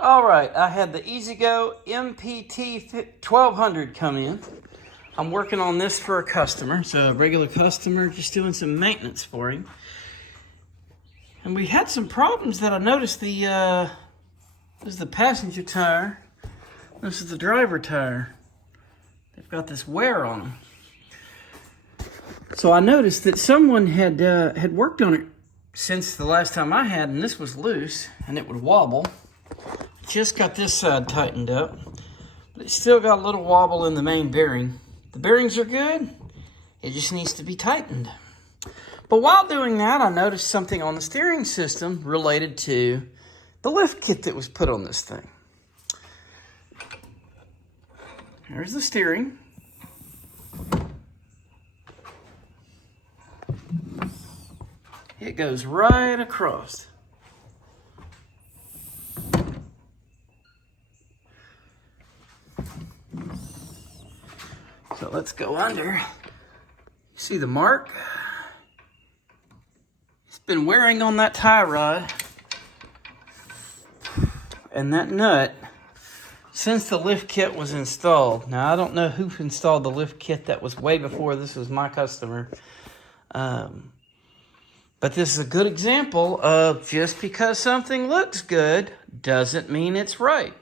All right, I had the EasyGo MPT 1200 come in. I'm working on this for a customer. It's a regular customer, just doing some maintenance for him. And we had some problems that I noticed. This is the passenger tire. This is the driver tire. They've got this wear on them. So I noticed that someone had worked on it since the last time I had, and this was loose, and it would wobble. Just got this side tightened up, but it's still got a little wobble in the main bearing. The bearings are good, it just needs to be tightened. But while doing that, I noticed something on the steering system related to the lift kit that was put on this thing. There's the steering. It goes right across. So let's go under. See the mark? It's been wearing on that tie rod and that nut since the lift kit was installed. Now, I don't know who installed the lift kit. That was way before this was my customer. But this is a good example of just because something looks good doesn't mean it's right.